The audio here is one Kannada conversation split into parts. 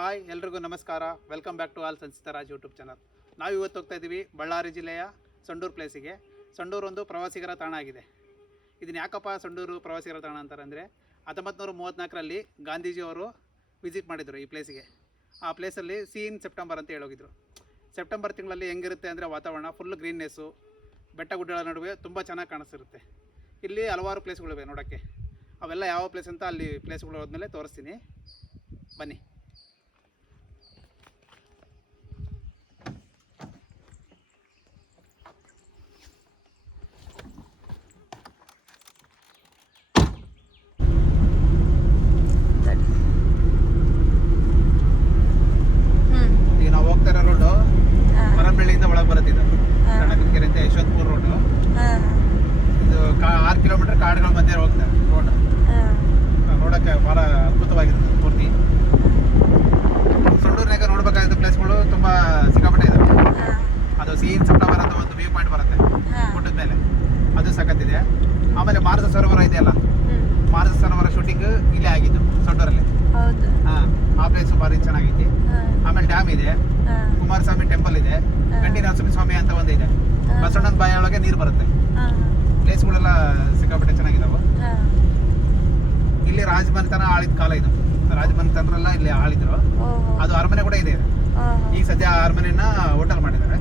ಹಾಯ್ ಎಲ್ರಿಗೂ ನಮಸ್ಕಾರ. Welcome back to all Sanchitraj YouTube channel. ನಾವು ಇವತ್ತು ಹೋಗ್ತಾ ಇದ್ದೀವಿ ಬಳ್ಳಾರಿ ಜಿಲ್ಲೆಯ ಸಂಡೂರು ಪ್ಲೇಸಿಗೆ. ಸಂಡೂರು ಒಂದು ಪ್ರವಾಸಿಗರ ತಾಣ ಆಗಿದೆ. ಇದನ್ನು ಯಾಕಪ್ಪ ಸಂಡೂರು ಪ್ರವಾಸಿಗರ ತಾಣ ಅಂತಾರೆ ಅಂದರೆ 1934ರಲ್ಲಿ ಗಾಂಧೀಜಿಯವರು ವಿಸಿಟ್ ಮಾಡಿದರು ಈ ಪ್ಲೇಸಿಗೆ. ಆ ಪ್ಲೇಸಲ್ಲಿ ಇನ್ ಸೆಪ್ಟೆಂಬರ್ ಅಂತ ಹೇಳೋಗಿದ್ರು. ಸೆಪ್ಟೆಂಬರ್ ತಿಂಗಳಲ್ಲಿ ಹೆಂಗಿರುತ್ತೆ ಅಂದರೆ ವಾತಾವರಣ ಫುಲ್ ಗ್ರೀನ್ನೆಸ್ಸು, ಬೆಟ್ಟ ಗುಡ್ಡಗಳ ನಡುವೆ ತುಂಬ ಚೆನ್ನಾಗಿ ಕಾಣಿಸ್ತಿರುತ್ತೆ. ಇಲ್ಲಿ ಹಲವಾರು ಪ್ಲೇಸ್ಗಳಿವೆ ನೋಡೋಕ್ಕೆ. ಅವೆಲ್ಲ ಯಾವ ಪ್ಲೇಸ್ ಅಂತ ಅಲ್ಲಿ ಪ್ಲೇಸ್ಗಳು ಹೋದ್ಮೇಲೆ ತೋರಿಸ್ತೀನಿ, ಬನ್ನಿ. ಈಗ ನಾವು ಹೋಗ್ತಾ ಇರೋ ರೋಡು ಮರಮಳ್ಳಿಯಿಂದ ಒಳಗೆ ಬರುತ್ತಿದ್ದು ಸಣ್ಣಕೆರೆ ಅಂತ ಯಶವಂತಪುರ ರೋಡು. ಇದು 6 ಕಿಲೋಮೀಟರ್ ಕಾಡುಗಳ ಮಧ್ಯೆ ಹೋಗ್ತಾರೆ ರೋಡ್. ನೋಡೋಕ್ಕೆ ಭಾಳ ಅದ್ಭುತವಾಗಿದೆ ಪೂರ್ತಿ. ಸಂಡೂರಿನಾಗ ನೋಡ್ಬೇಕಾದ ಪ್ಲೇಸ್ಗಳು ತುಂಬ ಸಿಕ್ಕಾಪಟ್ಟೆ ಇದೆ. ಅದು ಇನ್ ಸೆಪ್ಟೆಂಬರ್ ಅಂತ ಒಂದು ವ್ಯೂ ಪಾಯಿಂಟ್ ಬರುತ್ತೆ ಗುಡ್ಡದ ಮೇಲೆ, ಅದು ಸಖತ್ತಿದೆ. ಆಮೇಲೆ ಮಾನಸ ಸರೋವರ ಇದೆಯಲ್ಲ, ಮಾನಸ ಸರೋವರ ಶೂಟಿಂಗ್ ಇಲ್ಲೇ ಆಗಿದ್ದು ಸಂಡೂರಲ್ಲಿ. ಆ ಪ್ಲೇಸು ಭಾರಿ ಚೆನ್ನಾಗೈತಿ. ಆಮೇಲೆ ಡ್ಯಾಮ್ ಇದೆ, ಕುಮಾರಸ್ವಾಮಿ ಟೆಂಪಲ್ ಇದೆ, ಗಂಡಿ ನರಸಿಂಹ ಸ್ವಾಮಿ ಅಂತ ಒಂದು ಇದೆ. ಬಸವಣ್ಣನ ಬಾಯಿ ಒಳಗೆ ನೀರು ಬರುತ್ತೆ. ಪ್ಲೇಸ್ಗಳೆಲ್ಲ ಸಿಕ್ಕಾಪಟ್ಟೆ ಚೆನ್ನಾಗಿದಾವೆ. ಇಲ್ಲಿ ರಾಜಮನೆತನ ಆಳಿದ ಕಾಲ ಇದು. ರಾಜಮನೆತನರೆಲ್ಲ ಇಲ್ಲಿ ಆಳಿದ್ರು. ಅದು ಅರಮನೆ ಕೂಡ ಇದೆ. ಈಗ ಸದ್ಯ ಆ ಅರಮನೆಯನ್ನ ಹೋಟೆಲ್ ಮಾಡಿದ್ದಾರೆ.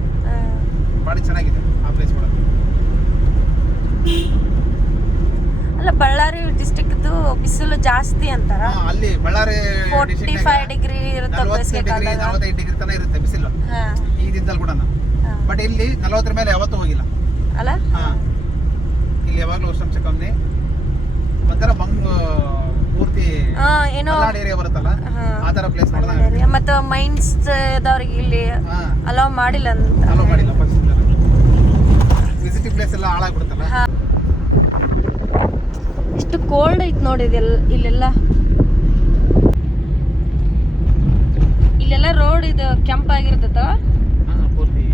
ಭಾಳ ಚೆನ್ನಾಗಿದೆ ಆ ಪ್ಲೇಸ್ಗಳು. ಅಲ್ಲ, ಬಳ್ಳಾರಿ ಡಿಸ್ಟ್ರಿಕ್ಟ್ದು ಬಿಸಿಲು ಜಾಸ್ತಿ ಅಂತಾರ. ಅಲ್ಲಿ ಬಳ್ಳಾರಿ 45 ಡಿಗ್ರಿ ಇರುತ್ತೆ, 45 ಡಿಗ್ರಿ ತನಕ ಇರುತ್ತೆ ಬಿಸಿಲು ಈ ದಿನದಲ್ಲಿ ಕೂಡ. ಬಟ್ ಇಲ್ಲಿ 40 ಮೇಲೆ ಯಾವತ್ತೂ ಹೋಗಿಲ್ಲ ಅಲ್ಲ. ಇಲ್ಲಿ ಯಾವಾಗಲೂ ಉಷ್ಣಾಂಶ ಕಮ್ಮಿ. ಒಂಥರ ಪೂರ್ತಿ ಏನೋ ಏರಿಯಾ ಬರುತ್ತಲ್ಲ, ಆ ತರ ಪ್ಲೇಸ್ ನೋಡಿದಾಗ. ಮತ್ತೆ ಮೈನ್ಸ್ ದವ್ರಿಗೆ ಇಲ್ಲಿ ಅಲೋ ಮಾಡಿಲ್ಲ ಅಂತ. ಅಲೋ ಮಾಡಿಲ್ಲ, ವಿಸಿಟಿಂಗ್ ಪ್ಲೇಸ್ ಎಲ್ಲ ಹಾಳಾಗ್ಬಿಡುತ್ತಲ್ಲ. ಎಷ್ಟು ಕೋಲ್ಡ್ ಐತ್ ನೋಡಿ ಇಲ್ಲೆಲ್ಲ. ಇಲ್ಲೆಲ್ಲ ರೋಡ್ ಇದು ಕೆಂಪಾಗಿರ್ತದ. ಪೂರ್ತಿ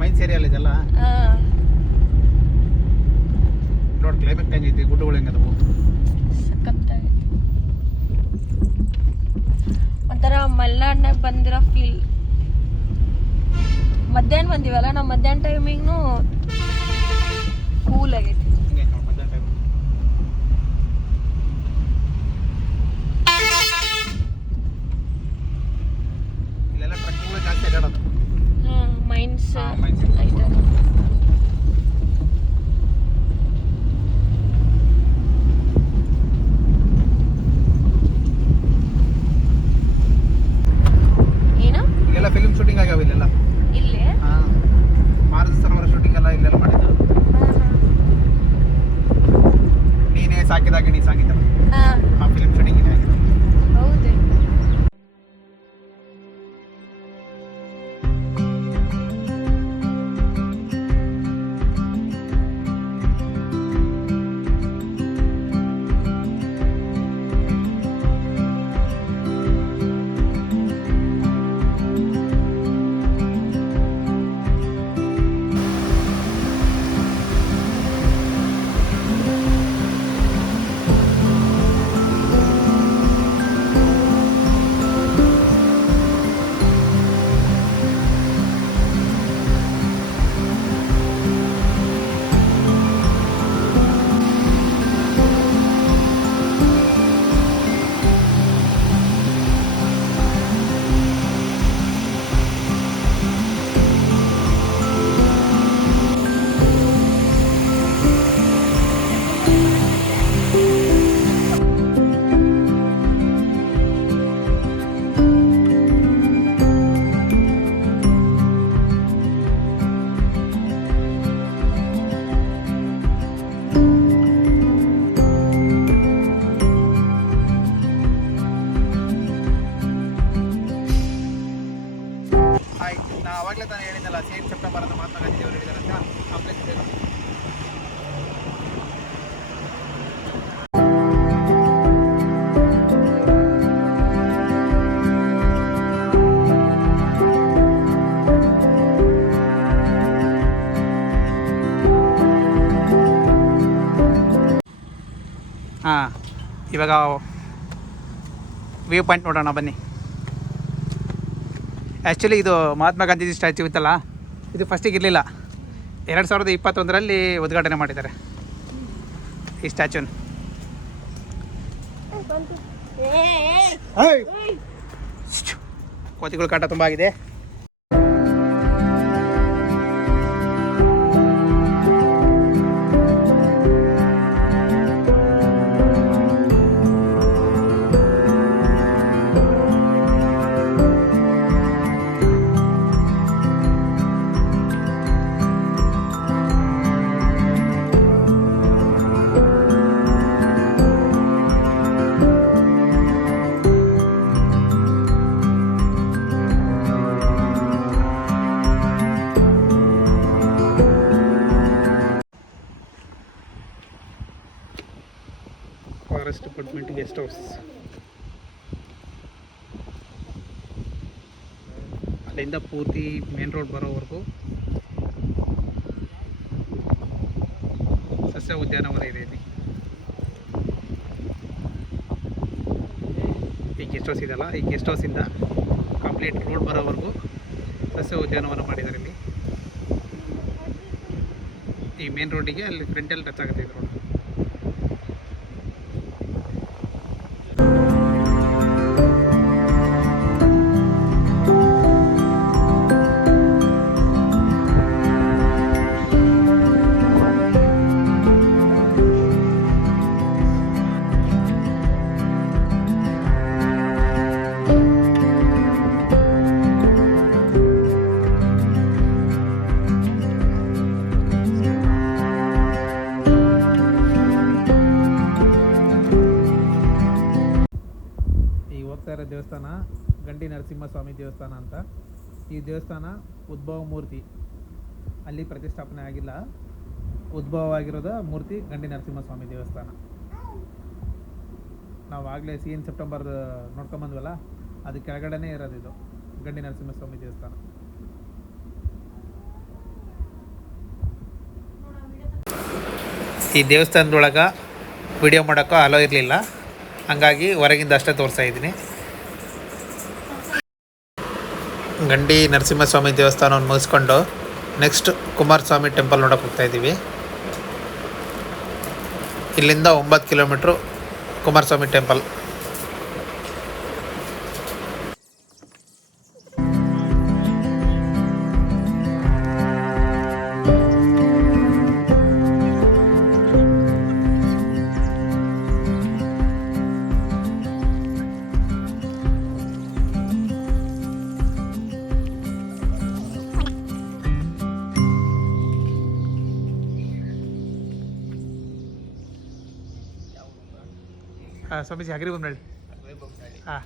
ಮೈನ್ಸ್ ಏರಿಯಾ ಇದೆಲ್ಲ. ನೋಡಿ ಕ್ಲೈಮೇಟ್ ಚೇಂಜ್ ಐತಿ, ಗುಡ್ಡಗಳು ಹೆಂಗದವು ಸಖತ್ತಾಗಿ. ಒಂಥರ ಮಲೆನಾಡಿನಾಗ ಬಂದಿರೋ ಫೀಲ್. ಮಧ್ಯಾಹ್ನ ಬಂದಿವಲ್ಲ ನಾವು, ಮಧ್ಯಾಹ್ನ ಟೈಮಿಂಗ್ನು ಕೂಲ್ ಆಗೈತಿ. ಇಲ್ಲೆಲ್ಲ ಟ್ರಕ್ಕಿಂಗ್ ಜಾಸ್ತಿ ಅಡ್ಡಾಡೋದು. ಮೈನ್ಸ್ ಏನು ಇಲ್ಲೆಲ್ಲ ಫಿಲ್ಮ್ ಶೂಟಿಂಗ್ ಆಗ್ಯಾವ ಇಲ್ಲೆಲ್ಲ. ಇಲ್ಲೇ ಮಾನಸ ಸರೋವರ ಶೂಟಿಂಗ್ ಎಲ್ಲ ಇಲ್ಲೆಲ್ಲ ಮಾಡಿದ್ರು. ನೀನೇ ಸಾಕಿದಾಗ ನೀ ಸಾಕಿದ್ದ ಆ ಫಿಲ್ಮ್ ಶೂಟಿಂಗ್ ಇದೆ ಆಗಿದೆ. ಹೌದು. ಅವಾಗಲೇ ತಾನು ಹೇಳಿದ್ದಲ್ಲ, ಇನ್ ಸೆಪ್ಟೆಂಬರ್ ಅಂತ ಮಹಾತ್ಮ ಗಾಂಧಿ ಅವರು ಹೇಳಿದಾರಂತ. ಆ ಪ್ಲೇಸ್ ಇದೆ ನೋಡಿ. ಇವಾಗ ವ್ಯೂ ಪಾಯಿಂಟ್ ನೋಡೋಣ ಬನ್ನಿ. ಆ್ಯಕ್ಚುಲಿ ಇದು ಮಹಾತ್ಮ ಗಾಂಧೀಜಿ ಸ್ಟ್ಯಾಚ್ಯೂ ಇತ್ತಲ್ಲ, ಇದು ಫಸ್ಟಿಗೆ ಇರಲಿಲ್ಲ. 2021ರಲ್ಲಿ ಉದ್ಘಾಟನೆ ಮಾಡಿದ್ದಾರೆ ಈ ಸ್ಟ್ಯಾಚ್ಯೂನ. ಕೋತಿಗಳ ಕಾಟ ತುಂಬ ಆಗಿದೆ. Forest department guest house. ಅಲ್ಲಿಂದ ಪೂರ್ತಿ ಮೇನ್ ರೋಡ್ ಬರೋವರೆಗೂ ಸಸ್ಯ ಉದ್ಯಾನವನ ಇದೆ ಇಲ್ಲಿ. ಈ ಗೆಸ್ಟ್ ಹೌಸ್ ಇದೆಯಲ್ಲ, ಈ ಗೆಸ್ಟ್ ಹೌಸಿಂದ ಕಂಪ್ಲೀಟ್ ರೋಡ್ ಬರೋವರೆಗೂ ಸಸ್ಯ ಉದ್ಯಾನವನ ಮಾಡಿದ್ದಾರೆ ಇಲ್ಲಿ. ಈ ಮೇನ್ ರೋಡಿಗೆ ಅಲ್ಲಿ ಫ್ರಂಟಲ್ಲಿ ಟಚ್ ಆಗುತ್ತೆ ಇದು ರೋಡ್. ದೇವಸ್ಥಾನ ಗಂಡಿ ನರಸಿಂಹಸ್ವಾಮಿ ದೇವಸ್ಥಾನ ಅಂತ. ಈ ದೇವಸ್ಥಾನ ಉದ್ಭವ ಮೂರ್ತಿ ಅಲ್ಲಿ ಪ್ರತಿಷ್ಠಾಪನೆ ಆಗಿಲ್ಲ, ಉದ್ಭವವಾಗಿರೋದ ಮೂರ್ತಿ ಗಂಡಿ ನರಸಿಂಹಸ್ವಾಮಿ ದೇವಸ್ಥಾನ. ನಾವು ಆಗಲೇ CN ಸೆಪ್ಟೆಂಬರ್ ನೋಡ್ಕೊಂಬಂದ್ವಲ್ಲ, ಅದು ಕೆಳಗಡೆನೇ ಇರೋದಿದು ಗಂಡಿ ನರಸಿಂಹಸ್ವಾಮಿ ದೇವಸ್ಥಾನ. ಈ ದೇವಸ್ಥಾನದೊಳಗೆ ವಿಡಿಯೋ ಮಾಡೋಕ್ಕೂ ಅಲೋ ಇರಲಿಲ್ಲ, ಹಂಗಾಗಿ ಹೊರಗಿಂದ ಅಷ್ಟೇ ತೋರಿಸ್ತಾ ಇದ್ದೀನಿ. ಗಂಡಿ ನರಸಿಂಹಸ್ವಾಮಿ ದೇವಸ್ಥಾನವನ್ನು ಮುಗಿಸ್ಕೊಂಡು ನೆಕ್ಸ್ಟ್ ಕುಮಾರಸ್ವಾಮಿ ಟೆಂಪಲ್ ನೋಡೋಕೆ ಹೋಗ್ತಾ ಇದ್ದೀವಿ. ಇಲ್ಲಿಂದ 9 ಕಿಲೋಮೀಟ್ರು ಕುಮಾರಸ್ವಾಮಿ ಟೆಂಪಲ್. ಸ್ವಾಮೀಜಿ ಹಗರಿ ಬೊಮ್ಮನಹಳ್ಳಿ. ಹಾಂ,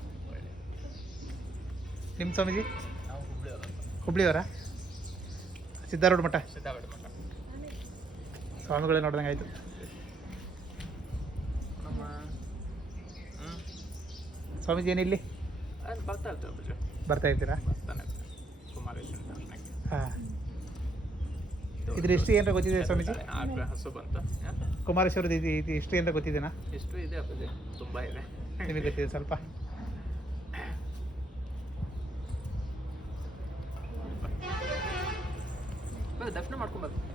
ನಿಮ್ಮ ಸ್ವಾಮೀಜಿ ಹುಬ್ಳಿಯವರ? ಸಿದ್ಧಾರೂಢ ಮಠ ಸ್ವಾಮಿಗಳೇ ನೋಡ್ದಂಗೆ ಆಯಿತು. ಸ್ವಾಮೀಜಿ ಏನಿಲ್ಲಿ ಬರ್ತಾ ಇರ್ತೀರಾ? ಹಾಂ, ಇದ್ರ ಹಿಸ್ಟ್ರಿ ಏನಾರ ಗೊತ್ತಿದೆ ಸ್ವಾಮೀಜಿ? ಕುಮಾರೇಶ್ವರದ ಹಿಸ್ಟ್ರಿ ಏನಾರ ಗೊತ್ತಿದೆನಾ? ಹಿಸ್ಟ್ರಿ ಇದೆ, ತುಂಬ ಇದೆ. ನಿಮಗೆ ಗೊತ್ತಿದೆ ಸ್ವಲ್ಪ? ದರ್ಶನ ಮಾಡ್ಕೊಂಬರ್ತೀವಿ.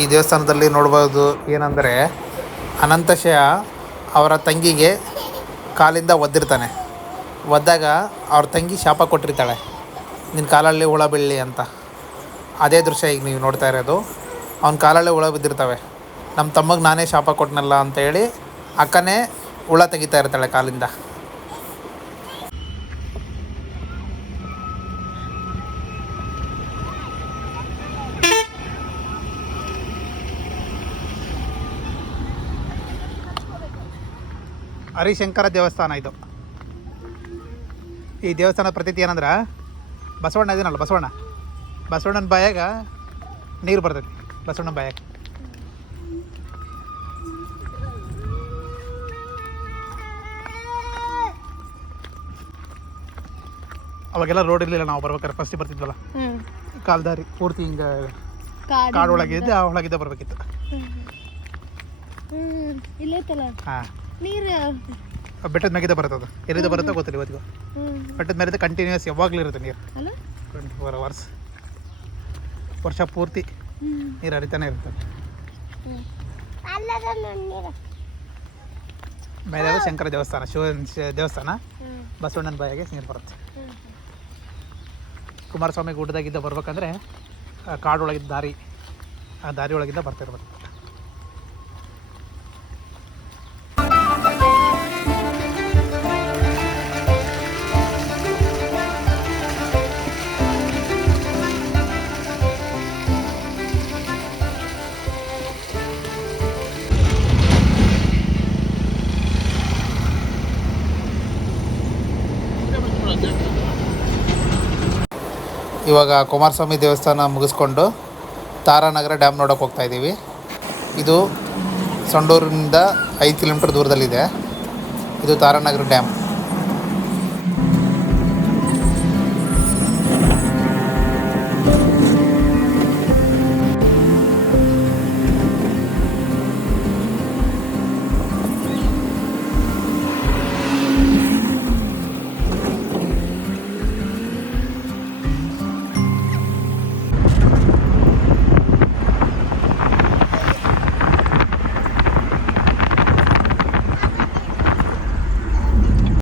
ಈ ದೇವಸ್ಥಾನದಲ್ಲಿ ನೋಡ್ಬೋದು ಏನಂದರೆ ಅನಂತಶಯ ಅವರ ತಂಗಿಗೆ ಕಾಲಿಂದ ಒದ್ದಿರ್ತಾನೆ. ಒದ್ದಾಗ ಅವ್ರ ತಂಗಿ ಶಾಪ ಕೊಟ್ಟಿರ್ತಾಳೆ, ನಿನ್ನ ಕಾಲಲ್ಲಿ ಹುಳ ಬೀಳಲಿ ಅಂತ. ಅದೇ ದೃಶ್ಯ ಈಗ ನೀವು ನೋಡ್ತಾ ಇರೋದು. ಅವ್ನ ಕಾಲಲ್ಲೇ ಹುಳ ಬಿದ್ದಿರ್ತವೆ. ನಮ್ಮ ತಮ್ಮಗೆ ನಾನೇ ಶಾಪ ಕೊಟ್ಟನಲ್ಲ ಅಂತೇಳಿ ಅಕ್ಕನೇ ಹುಳ ತೆಗಿತಾ ಇರ್ತಾಳೆ ಕಾಲಿಂದ. ಹರಿಶಂಕರ ದೇವಸ್ಥಾನ ಇದು. ಈ ದೇವಸ್ಥಾನದ ಪ್ರತೀತಿ ಏನಂದ್ರೆ ಬಸವಣ್ಣ ಇದೀನಲ್ಲ, ಬಸವಣ್ಣನ ಬಾಯಾಗ ನೀರು ಬರ್ತೈತಿ. ಬಸವಣ್ಣನ ಬಾಯಾಗ ಅವಾಗೆಲ್ಲ ರೋಡ್ ಇರಲಿಲ್ಲ. ನಾವು ಬರ್ಬೇಕಾದ್ರೆ ಫಸ್ಟ್ ಬರ್ತಿದ್ವಲ್ಲ, ಕಾಲ್ದಾರಿ ಪೂರ್ತಿ ಹಿಂಗೆ ಕಾಡು ಒಳಗಿದ್ದೆ, ಆ ಒಳಗಿದ್ದ ಬರ್ಬೇಕಿತ್ತು. ಹಾಂ, ಬೆಟ್ಟದ ಮ್ಯಾಗಿದ್ದ ಬರ್ತದೆ. ಎಲ್ಲಿಂದ ಬರುತ್ತೋ ಗೊತ್ತಿಲ್ಲ ಇವತ್ತಿಗೂ. ಬೆಟ್ಟದ ಮೇಲೆ ಕಂಟಿನ್ಯೂಸ್ ಯಾವಾಗಲೂ ಇರುತ್ತೆ ನೀರು. 24 hours ವರ್ಷ ಪೂರ್ತಿ ನೀರು ಹರಿತಾನೆ ಇರ್ತದೆ. ಮೇಲೆ ಶಂಕರ ದೇವಸ್ಥಾನ, ಶಿವ ದೇವಸ್ಥಾನ. ಬಸವಣ್ಣನ ಬಾಯಿಗೆ ನೀರು ಬರುತ್ತೆ. ಕುಮಾರಸ್ವಾಮಿ ಗುಡ್ಡದಾಗಿದ್ದ ಬರ್ಬೇಕಂದ್ರೆ ಕಾಡೊಳಗಿದ್ದ ದಾರಿ, ಆ ದಾರಿ ಒಳಗಿಂದ ಬರ್ತಿರ್ಬೇಕು. ಇವಾಗ ಕುಮಾರಸ್ವಾಮಿ ದೇವಸ್ಥಾನ ಮುಗಿಸ್ಕೊಂಡು ತಾರಾನಗರ ಡ್ಯಾಮ್ ನೋಡೋಕೆ ಹೋಗ್ತಾ ಇದ್ದೀವಿ. ಇದು ಸಂಡೂರಿನಿಂದ 5 ಕಿಲೋಮೀಟರ್ ದೂರದಲ್ಲಿದೆ. ಇದು ತಾರಾನಗರ ಡ್ಯಾಮ್.